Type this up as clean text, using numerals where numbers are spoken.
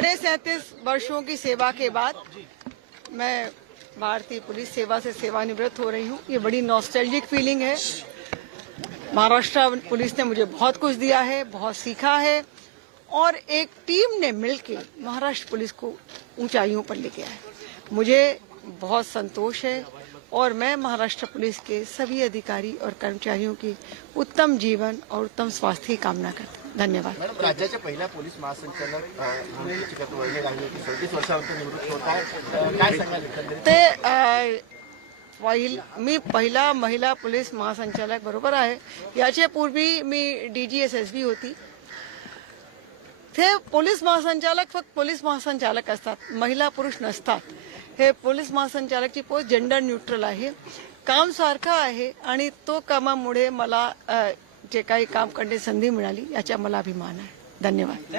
37.5 वर्षों की सेवा के बाद मैं भारतीय पुलिस सेवा से सेवानिवृत्त हो रही हूँ। ये बड़ी नॉस्टैल्जिक फीलिंग है। महाराष्ट्र पुलिस ने मुझे बहुत कुछ दिया है, बहुत सीखा है और एक टीम ने मिलकर महाराष्ट्र पुलिस को ऊंचाइयों पर लेके आया। मुझे बहुत संतोष है और मैं महाराष्ट्र पुलिस के सभी अधिकारी और कर्मचारियों की उत्तम जीवन और उत्तम स्वास्थ्य की कामना करता हूँ। धन्यवाद। मॅडम, राज्याच्या पहिल्या पोलीस महासंचालक म्हणून चिकट वळणे लागली होती, 37 वर्षानंतर निवृत्त होत आहे, काय सांगाल एकंदरीत? मी पहिला महिला पोलीस महासंचालक बरोबर आहे। याच्या पूर्वी मी DGSSB होती। ते पोलीस महासंचालक फक्त पोलीस महासंचालक असतात, महिला पुरुष नसतात। हे पोलीस महासंचालकची पोस्ट जेंडर न्यूट्रल आहे, काम सारखं आहे आणि तो कामामुळे मला जे काही काम करण्याची संधी मिळाली याचा मला अभिमान आहे। धन्यवाद।